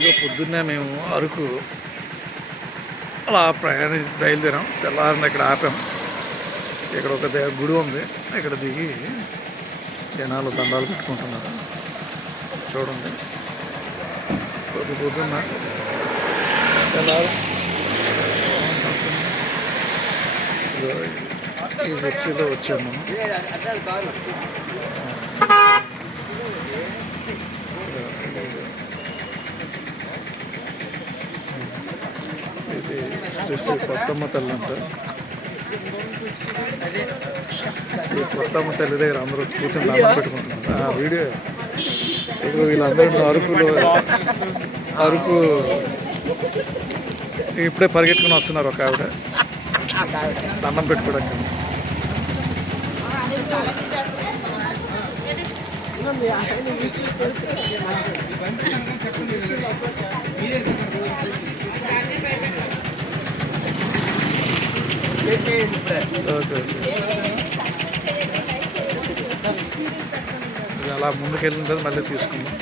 ఇక పొద్దున్నే మేము అరకు అలా బయలుదేరాం. తెల్లారిని ఇక్కడ ఆపాం. ఇక్కడ ఒక గుడి ఉంది. ఇక్కడ దిగి జనాలు దండాలు పెట్టుకుంటున్నారు. చూడండి, పొద్దున్న తెల్లారి ఈ రిక్షలో వచ్చాము. ఇది శ్రీ కొత్తమ్మ తల్లి అంట. ఈ కొత్తమ్మ తల్లి దగ్గర అందరూ కూర్చొని దండం పెట్టుకుంటున్నారు. ఆ వీడియో ఇప్పుడు వీళ్ళందరూ అరకు ఇప్పుడే పరిగెట్టుకుని వస్తున్నారు. ఒక ఆవిడ దండం పెట్టుకోవడానికి. అలా ముందుకెళ్ళిన తర్వాత మళ్ళీ తీసుకుందాం.